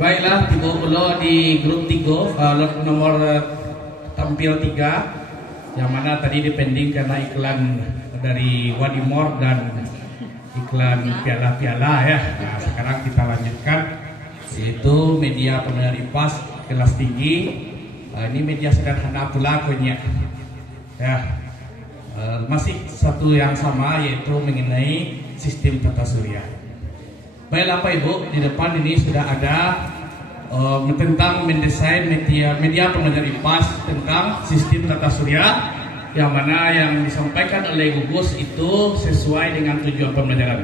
Baiklah, Ibu Ulo di grup 3 lot nomor tampil 3, yang mana tadi dipending karena iklan dari Wadimor dan iklan piala-piala ya. Nah, sekarang kita lanjutkan, yaitu media pendengar IPAS kelas tinggi. Ini media sederhana pula punya ya. Masih satu yang sama, yaitu mengenai sistem tata surya. Baiklah Pak Ibu, di depan ini sudah ada tentang mendesain media pengajar IPAS tentang sistem tata surya, yang mana yang disampaikan oleh gugus itu sesuai dengan tujuan pembelajaran.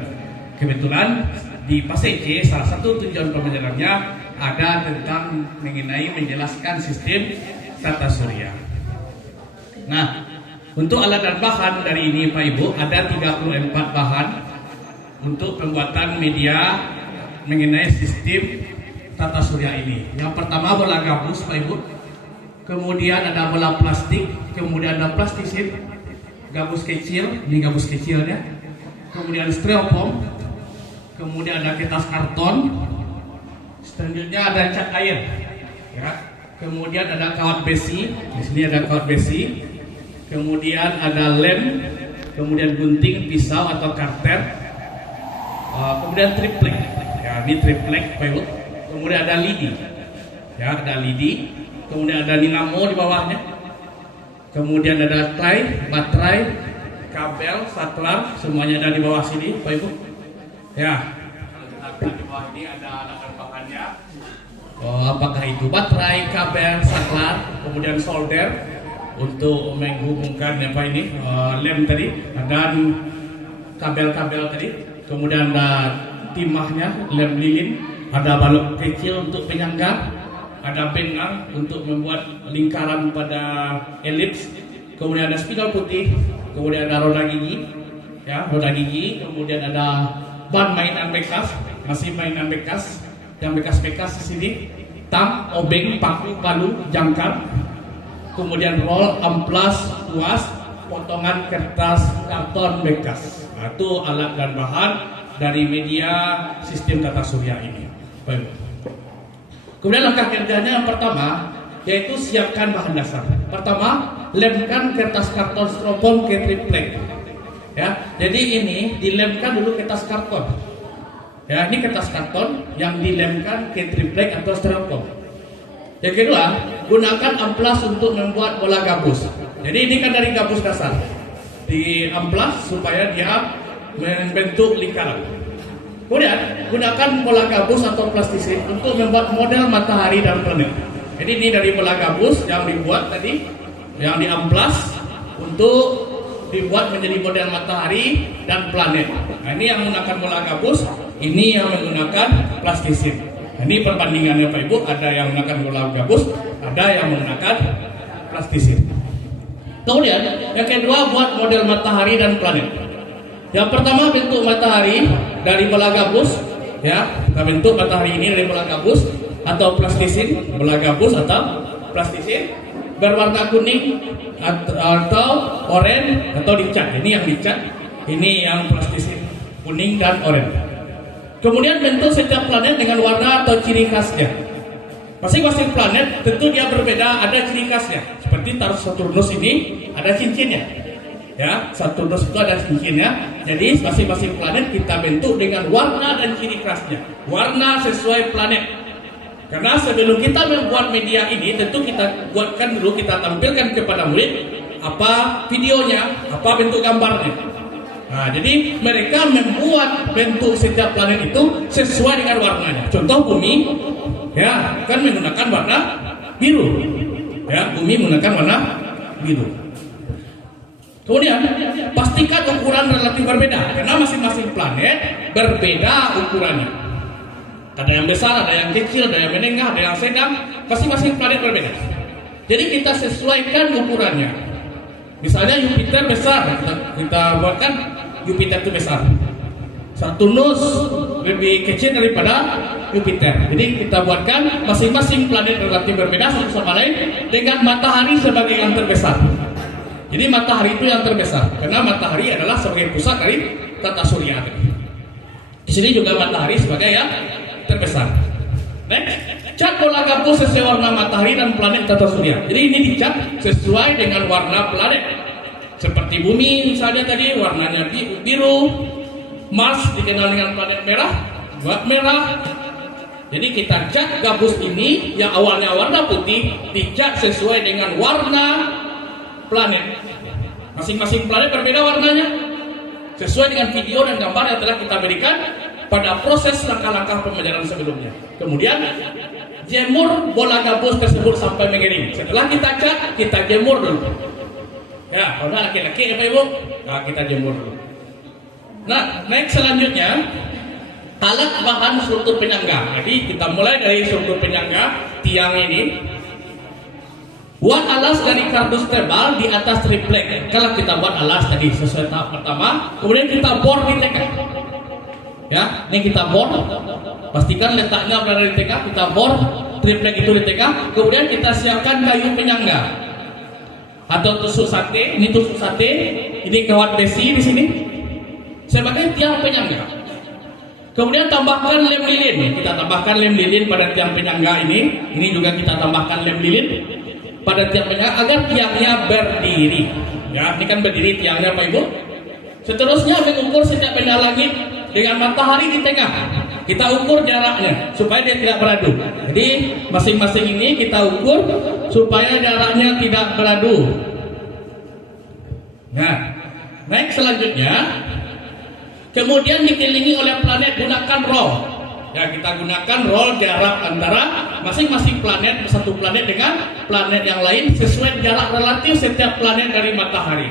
Kebetulan di PASEC salah satu tujuan pembelajarannya ada tentang mengenai menjelaskan sistem tata surya. Nah, untuk alat dan bahan dari ini Pak Ibu ada 34 bahan untuk pembuatan media mengenai sistem tata surya ini. Yang pertama bola gabus Pak Ibu, kemudian ada bola plastik, kemudian ada plastisin, gabus kecil, ini gabus kecilnya, kemudian styrofoam, kemudian ada kertas karton, selanjutnya ada cat air, ya. Kemudian ada kawat besi, di sini ada kawat besi, kemudian ada lem, kemudian gunting, pisau atau karter, kemudian triplek, ya ini triplek Pak Ibu. Kemudian ada lidi, ya ada lidi, kemudian ada dinamo di bawahnya, kemudian ada baterai, kabel, saklar, semuanya ada di bawah sini Pak Ibu. Ya, di bawah ini ada alat bahannya. Apakah itu baterai, kabel, saklar, kemudian solder untuk menghubungkan apa ini lem tadi, dan kabel-kabel tadi, kemudian ada timahnya, lem lilin, ada balok kecil untuk penyangga, ada benang untuk membuat lingkaran pada elips, kemudian ada spidol putih, kemudian ada roda gigi, ya roda gigi, kemudian ada ban mainan bekas, masih mainan bekas, yang bekas-bekas di sini, tang, obeng, paku, palu, jangkar, kemudian roll, amplas, kuas, potongan kertas, karton bekas. Nah, itu alat dan bahan dari media sistem tata surya ini. Baik. Kemudian langkah kerjanya yang pertama yaitu siapkan bahan dasar. Pertama, lemkan kertas karton styrofoam ke triplek. Ya, jadi ini dilemkan dulu kertas karton. Ya, ini kertas karton yang dilemkan ke triplek atau styrofoam. Yang kedua, gunakan amplas untuk membuat bola gabus. Jadi ini kan dari gabus dasar. Di amplas supaya dia membentuk lingkaran. Kemudian gunakan bola gabus atau plastisin untuk membuat model matahari dan planet. Jadi ini dari bola gabus yang dibuat tadi, yang diamplas untuk dibuat menjadi model matahari dan planet. Nah, ini yang menggunakan bola gabus, ini yang menggunakan plastisin. Nah, ini perbandingannya Pak Ibu, ada yang menggunakan bola gabus, ada yang menggunakan plastisin. Kemudian yang kedua, buat model matahari dan planet. Yang pertama bentuk matahari dari bola gabus, ya kita bentuk matahari ini dari bola gabus atau plastisin, bola gabus atau plastisin berwarna kuning atau oranye atau dicat. Ini yang dicat, ini yang plastisin kuning dan oranye. Kemudian bentuk setiap planet dengan warna atau ciri khasnya. Masing-masing planet tentu dia berbeda, ada ciri khasnya. Seperti Saturnus ini ada cincinnya. Ya, Saturnus itu ada cincinnya. Jadi masing-masing planet kita bentuk dengan warna dan ciri khasnya. Warna sesuai planet. Karena sebelum kita membuat media ini, tentu kita buatkan dulu, kita tampilkan kepada murid apa videonya, apa bentuk gambarnya. Nah, jadi mereka membuat bentuk setiap planet itu sesuai dengan warnanya. Contoh bumi, ya kan menggunakan warna biru. Ya, bumi menggunakan warna biru. Kemudian pastikan ukuran relatif berbeda, karena masing-masing planet berbeda ukurannya. Ada yang besar, ada yang kecil, ada yang menengah, ada yang sedang. Masing-masing planet berbeda. Jadi kita sesuaikan ukurannya. Misalnya Jupiter besar, kita buatkan Jupiter itu besar. Saturnus lebih kecil daripada Jupiter. Jadi kita buatkan masing-masing planet relatif berbeda satu sama lain, dengan matahari sebagai yang terbesar. Jadi matahari itu yang terbesar, karena matahari adalah sebagai pusat dari tata surya. Di sini juga matahari sebagai yang terbesar. Next, cat bola gabus sesuai warna matahari dan planet tata surya. Jadi ini dicat sesuai dengan warna planet. Seperti bumi misalnya tadi warnanya biru, Mars dikenal dengan planet merah, buat merah. Jadi kita cat gabus ini yang awalnya warna putih dicat sesuai dengan warna planet. Masing-masing planet berbeda warnanya sesuai dengan video dan gambar yang telah kita berikan pada proses langkah-langkah pembelajaran sebelumnya. Kemudian jemur bola gabus tersebut sampai mengering. Setelah kita cat, kita jemur dulu. Ya, kalau laki-laki Bapak Ibu, nah, kita jemur dulu. Nah, next selanjutnya alat bahan struktur penyangga. Jadi kita mulai dari struktur penyangga tiang ini. Buat alas dari kardus tebal di atas triplek. Kalau kita buat alas tadi sesuai tahap pertama, kemudian kita bor di tengah. Ya, ini kita bor. Pastikan letaknya berada di tengah. Kita bor triplek itu di tengah. Kemudian kita siapkan kayu penyangga atau tusuk sate. Ini tusuk sate. Ini kawat besi di sini sebagai tiang penyangga. Kemudian tambahkan lem lilin. Kita tambahkan lem lilin pada tiang penyangga ini. Ini juga kita tambahkan lem lilin pada tiang penyangga agar tiangnya berdiri. Ya, ini kan berdiri tiangnya Pak Ibu. Seterusnya mengukur setiap benda langit dengan matahari di tengah. Kita ukur jaraknya supaya dia tidak beradu. Jadi masing-masing ini kita ukur supaya jaraknya tidak beradu. Nah, next selanjutnya, kemudian dikelilingi oleh planet gunakan roll. Ya, kita gunakan roll jarak antara masing-masing planet, satu planet dengan planet yang lain sesuai jarak relatif setiap planet dari matahari.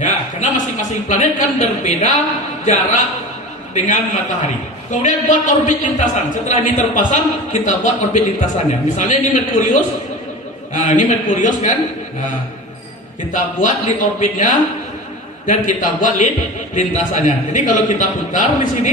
Ya, karena masing-masing planet kan berbeda jarak dengan matahari. Kemudian buat orbit lintasan. Setelah ini terpasang, kita buat orbit lintasannya. Misalnya ini Merkurius. Nah, ini Merkurius kan. Nah, kita buat di orbitnya dan kita buat lintasannya. Jadi kalau kita putar di sini,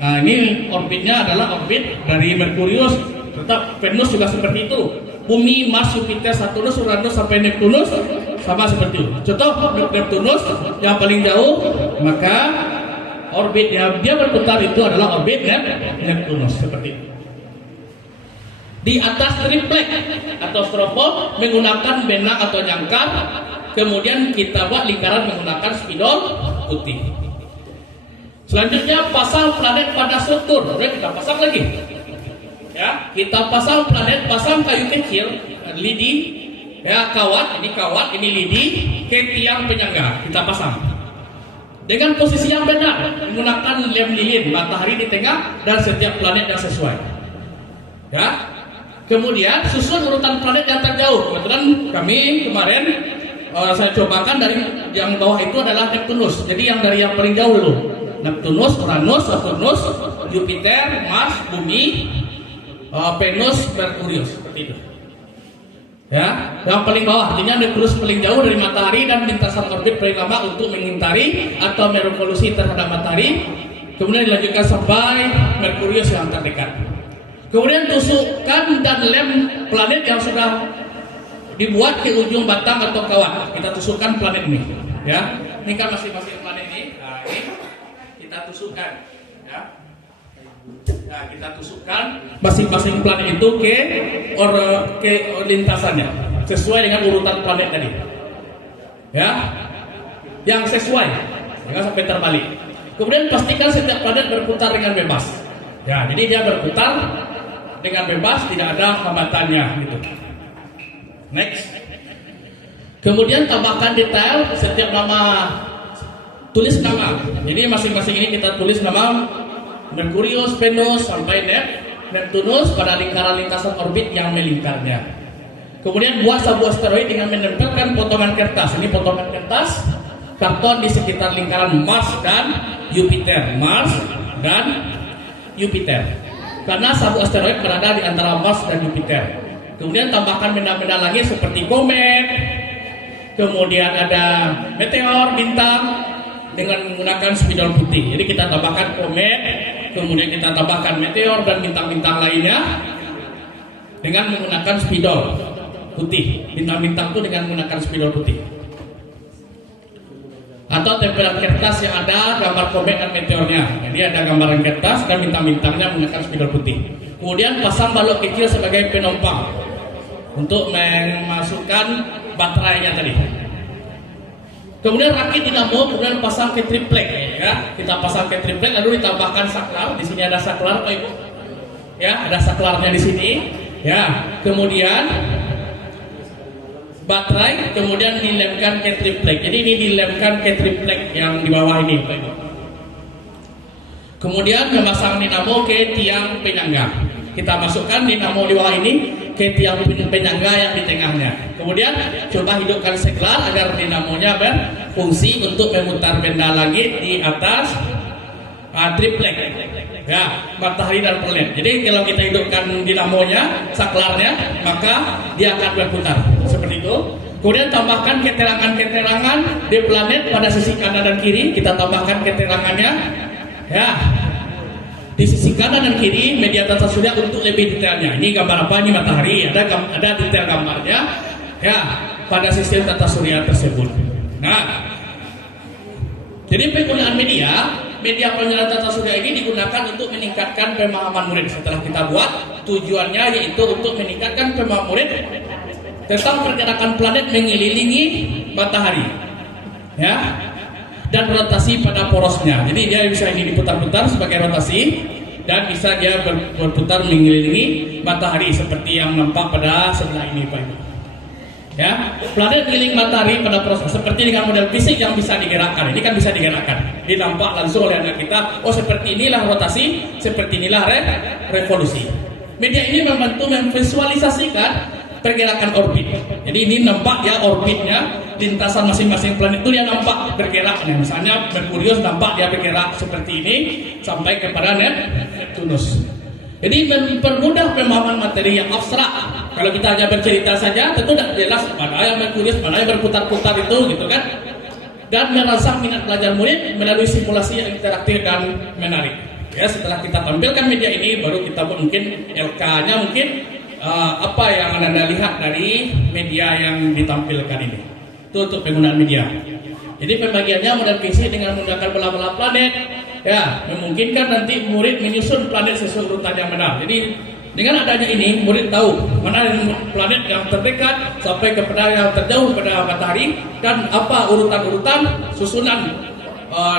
nah ini orbitnya adalah orbit dari Merkurius. Tetap Venus juga seperti itu. Bumi, Mars, Jupiter, Saturnus, Uranus sampai Neptunus sama seperti itu. Contoh Neptunus yang paling jauh, maka orbit yang dia berputar itu adalah orbit Neptunus seperti itu. Di atas triplek atau stropol menggunakan benang atau jangkar. Kemudian kita buat lingkaran menggunakan spidol putih. Selanjutnya pasang planet pada struktur. Oke, kita pasang lagi. Ya, kita pasang planet, pasang kayu kecil, lidi, ya kawat, ini lidi ke tiang penyangga. Kita pasang dengan posisi yang benar, menggunakan lem lilin, matahari di tengah dan setiap planet yang sesuai. Ya. Kemudian susun urutan planet yang terjauh. Kebetulan kami kemarin saya cobakan dari yang bawah itu adalah Neptunus. Jadi yang dari yang paling jauh dulu. Neptunus, Uranus, Saturnus, Jupiter, Mars, Bumi, Venus, Merkurius, seperti itu. Ya, yang paling bawah, artinya Neptunus paling jauh dari matahari dan lintasan orbit paling lama untuk mengintari atau merevolusi terhadap matahari. Kemudian dilanjutkan sampai Merkurius yang terdekat. Kemudian tusukkan dan lem planet yang sudah dibuat ke ujung batang atau kawat. Kita tusukkan planet ini. Ya, ini kan masing-masing planet ini. Nah, ini kita tusukkan. Ya. Nah, kita tusukkan masing-masing planet itu ke lintasannya sesuai dengan urutan planet tadi. Ya, yang sesuai, jangan sampai terbalik. Kemudian pastikan setiap planet berputar dengan bebas. Ya, jadi dia berputar dengan bebas, tidak ada hambatannya gitu. Next. Kemudian tambahkan detail setiap nama, tulis nama. Jadi masing-masing ini kita tulis nama Merkurius, Venus sampai Neptunus pada lingkaran lintasan orbit yang melingkarnya. Kemudian buat sebuah asteroid dengan menempelkan potongan kertas. Ini potongan kertas karton di sekitar lingkaran Mars dan Jupiter. Karena satu asteroid berada di antara Mars dan Jupiter. Kemudian tambahkan benda-benda lagi seperti komet. Kemudian ada meteor, bintang dengan menggunakan spidol putih. Jadi kita tambahkan komet, kemudian kita tambahkan meteor dan bintang-bintang lainnya dengan menggunakan spidol putih. Bintang-bintang itu dengan menggunakan spidol putih. Atau tempelan kertas yang ada gambar komet dan meteornya. Jadi ada gambaran kertas dan bintang-bintangnya menggunakan spidol putih. Kemudian pasang balok kecil sebagai penopang untuk memasukkan baterainya tadi. Kemudian rakit dinamo, kemudian pasang ke triplek, ya. Kita pasang ke triplek, lalu ditambahkan saklar. Di sini ada saklar, Pak Ibu. Ya, ada saklarnya di sini. Ya, kemudian baterai, kemudian dilemkan ke triplek. Jadi ini dilemkan ke triplek yang di bawah ini, Pak Ibu. Kemudian memasang dinamo ke tiang penyangga. Kita masukkan dinamo di bawah ini ke tiang penyangga yang di tengahnya. Kemudian coba hidupkan saklar agar dinamonya berfungsi untuk memutar benda langit di atas triplek. Ya, matahari dan planet. Jadi kalau kita hidupkan dinamonya, saklarnya, maka dia akan berputar seperti itu. Kemudian tambahkan keterangan-keterangan di planet pada sisi kanan dan kiri. Kita tambahkan keterangannya. Ya, di sisi kanan dan kiri media tata surya untuk lebih detailnya. Ini gambar apa? Ini matahari. Ada detail gambarnya. Ya, pada sistem tata surya tersebut. Nah, jadi penggunaan media pengenalan tata surya ini digunakan untuk meningkatkan pemahaman murid. Setelah kita buat, tujuannya yaitu untuk meningkatkan pemahaman murid tentang pergerakan planet mengelilingi matahari. Ya, dan rotasi pada porosnya. Jadi dia bisa ini diputar-putar sebagai rotasi dan bisa dia berputar mengelilingi matahari seperti yang nampak pada sebelah ini, Pak Ibu. Ya, planet mengelilingi matahari pada proses seperti dengan model fisik yang bisa digerakkan. Ini kan bisa digerakkan. Dinampak langsung oleh anak kita. Oh, seperti inilah rotasi, seperti inilah revolusi. Media ini membantu memvisualisasikan pergerakan orbit. Jadi ini nampak ya orbitnya, lintasan masing-masing planet itu dia nampak bergerak. Nah, misalnya Merkurius nampak dia bergerak seperti ini sampai kepada Neptunus. Jadi mempermudah pemahaman materi yang abstrak. Kalau kita hanya bercerita saja, tentu tidak jelas mana yang Merkurius, mana yang berputar-putar itu, gitu kan? Dan merangsang minat belajar murid melalui simulasi yang interaktif dan menarik. Ya, setelah kita tampilkan media ini, baru kita buat mungkin LK-nya mungkin apa yang Anda lihat dari media yang ditampilkan ini. Itu untuk penggunaan media. Jadi pembagiannya model fisik dengan menggunakan bola-bola planet. Ya, memungkinkan nanti murid menyusun planet sesuai urutan yang benar. Jadi dengan adanya ini, murid tahu mana planet yang terdekat sampai kepada yang terjauh pada matahari dan apa urutan-urutan susunan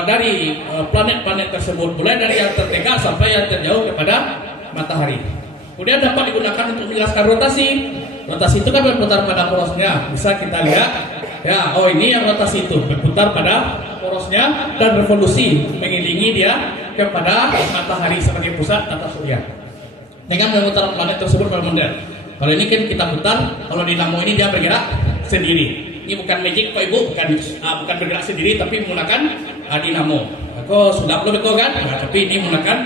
dari planet-planet tersebut, mulai dari yang terdekat sampai yang terjauh kepada matahari. Kemudian dapat digunakan untuk menjelaskan rotasi. Rotasi itu kan berputar pada porosnya. Bisa kita lihat, ya, oh ini yang rotasi itu berputar pada porosnya dan revolusi mengelilingi dia kepada matahari sebagai pusat tata surya. Dengan memutar planet tersebut pada model. Kalau ini kan kita putar, kalau dinamo ini dia bergerak sendiri. Ini bukan magic, Pak Ibu, bukan bergerak sendiri, tapi menggunakan dinamo. Kok sudah belum betul kan? Nah, tapi ini menggunakan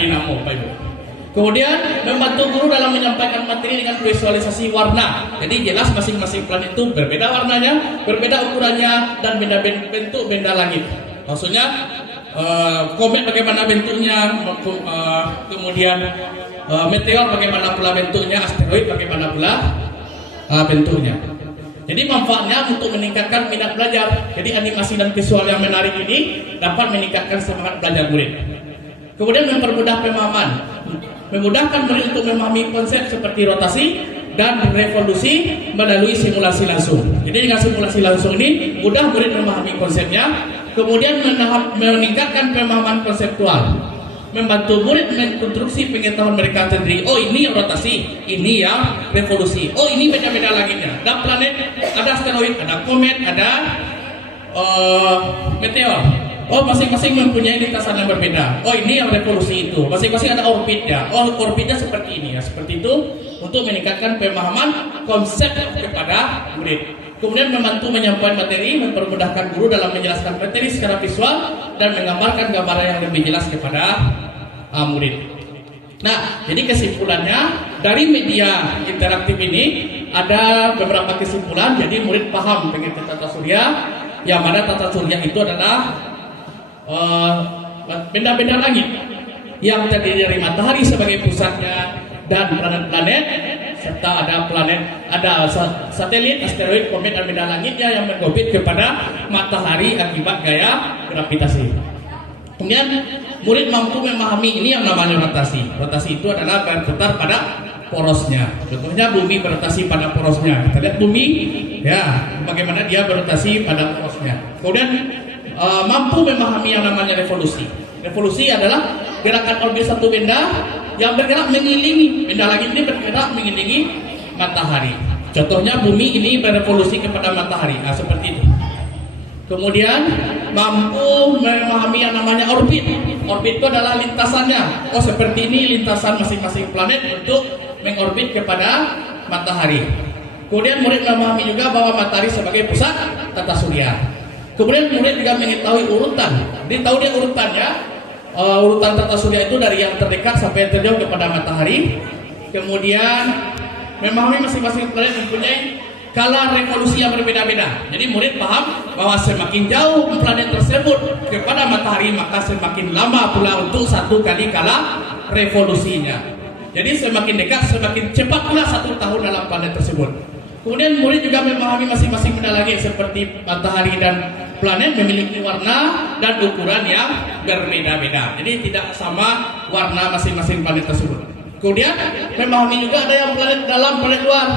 dinamo, Pak Ibu. Kemudian membantu guru dalam menyampaikan materi dengan visualisasi warna. Jadi jelas masing-masing planet itu berbeda warnanya, berbeda ukurannya, dan beda bentuk benda langit. Maksudnya komet bagaimana bentuknya, kemudian meteor bagaimana pula bentuknya, asteroid bagaimana pula bentuknya. Jadi manfaatnya untuk meningkatkan minat belajar. Jadi animasi dan visual yang menarik ini dapat meningkatkan semangat belajar murid. Kemudian mempermudah pemahaman. Memudahkan murid untuk memahami konsep seperti rotasi dan revolusi melalui simulasi langsung. Jadi dengan simulasi langsung ini mudah murid memahami konsepnya, kemudian meningkatkan pemahaman konseptual, membantu murid mengkonstruksi pengetahuan mereka sendiri. Oh, ini yang rotasi, ini yang revolusi. Oh, ini beda-beda langitnya. Ada planet, ada asteroid, ada komet, ada meteor. Oh, masing-masing mempunyai lintasan yang berbeda. Oh, ini yang revolusi itu. Masing-masing ada orbitnya. Oh, orbitnya seperti ini ya. Seperti itu untuk meningkatkan pemahaman konsep kepada murid. Kemudian membantu menyampaikan materi, mempermudahkan guru dalam menjelaskan materi secara visual dan menggambarkan gambaran yang lebih jelas kepada murid. Nah, jadi kesimpulannya dari media interaktif ini ada beberapa kesimpulan. Jadi murid paham pengertian tata surya, yang mana tata surya itu adalah benda-benda langit yang terdiri dari matahari sebagai pusatnya dan planet-planet, serta ada satelit, asteroid, komet dan benda langitnya yang mengorbit kepada matahari akibat gaya gravitasi. Kemudian murid mampu memahami ini yang namanya rotasi. Rotasi itu adalah berputar pada porosnya. Contohnya bumi berotasi pada porosnya. Kita lihat bumi, ya, bagaimana dia berotasi pada porosnya. Kemudian mampu memahami yang namanya revolusi. Revolusi adalah gerakan orbit satu benda yang bergerak mengelilingi benda lagi ini bergerak mengelilingi matahari. Contohnya bumi ini berevolusi kepada matahari. Nah, seperti itu. Kemudian mampu memahami yang namanya orbit. Orbit itu adalah lintasannya. Oh, seperti ini lintasan masing-masing planet untuk mengorbit kepada matahari. Kemudian murid memahami juga bahwa matahari sebagai pusat tata surya. Kemudian murid juga mengetahui urutan. Dia tahu dia urutannya. Urutan tata surya itu dari yang terdekat sampai yang terjauh kepada matahari. Kemudian memahami masing-masing planet mempunyai skala revolusi yang berbeda-beda. Jadi murid paham bahwa semakin jauh planet tersebut kepada matahari, maka semakin lama pula untuk satu kali skala revolusinya. Jadi semakin dekat, semakin cepat pula 1 tahun dalam planet tersebut. Kemudian murid juga memahami masing-masing benda lagi seperti matahari dan planet memiliki warna dan ukuran yang berbeda-beda. Jadi tidak sama warna masing-masing planet tersebut. Kemudian memahami juga ada yang planet dalam, planet luar.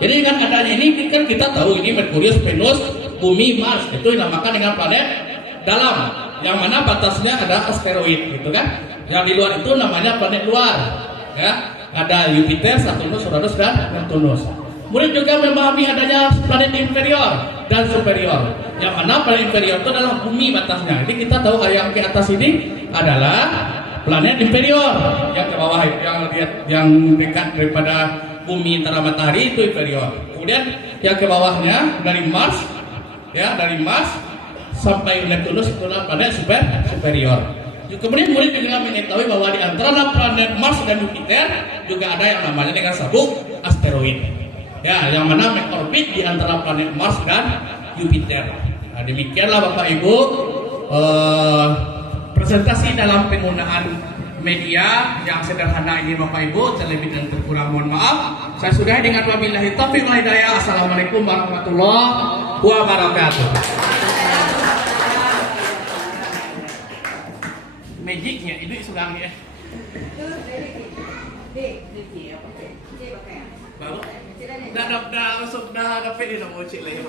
Jadi dengan adanya ini kan kita tahu ini Merkurius, Venus, Bumi, Mars itu dinamakan dengan planet dalam, yang mana batasnya ada asteroid, gitu kan? Yang di luar itu namanya planet luar, ya. Ada Jupiter, Saturnus, Uranus dan Neptunus. Murid juga memahami adanya planet inferior dan superior, yang mana planet inferior itu adalah Bumi batasnya. Jadi kita tahu yang ke atas ini adalah planet inferior, yang ke bawah yang dekat daripada Bumi antara matahari itu inferior. Kemudian yang ke bawahnya dari Mars, ya, dari Mars sampai Neptunus itu adalah planet superior. Kemudian murid juga mengetahui bahwa di antara planet Mars dan Jupiter juga ada yang namanya dengan sabuk asteroid, ya, yang mana mengorbit di antara planet Mars dan Jupiter. Nah, demikianlah Bapak Ibu presentasi dalam penggunaan media yang sederhana ini Bapak Ibu. Terlebih dan terkurang mohon maaf. Saya sudahi dengan wabillahi taufiq wal hidayah. Assalamualaikum warahmatullahi wabarakatuh. Magicnya itu sudah ya. Baru? Dah dapat ini mau cek lagi.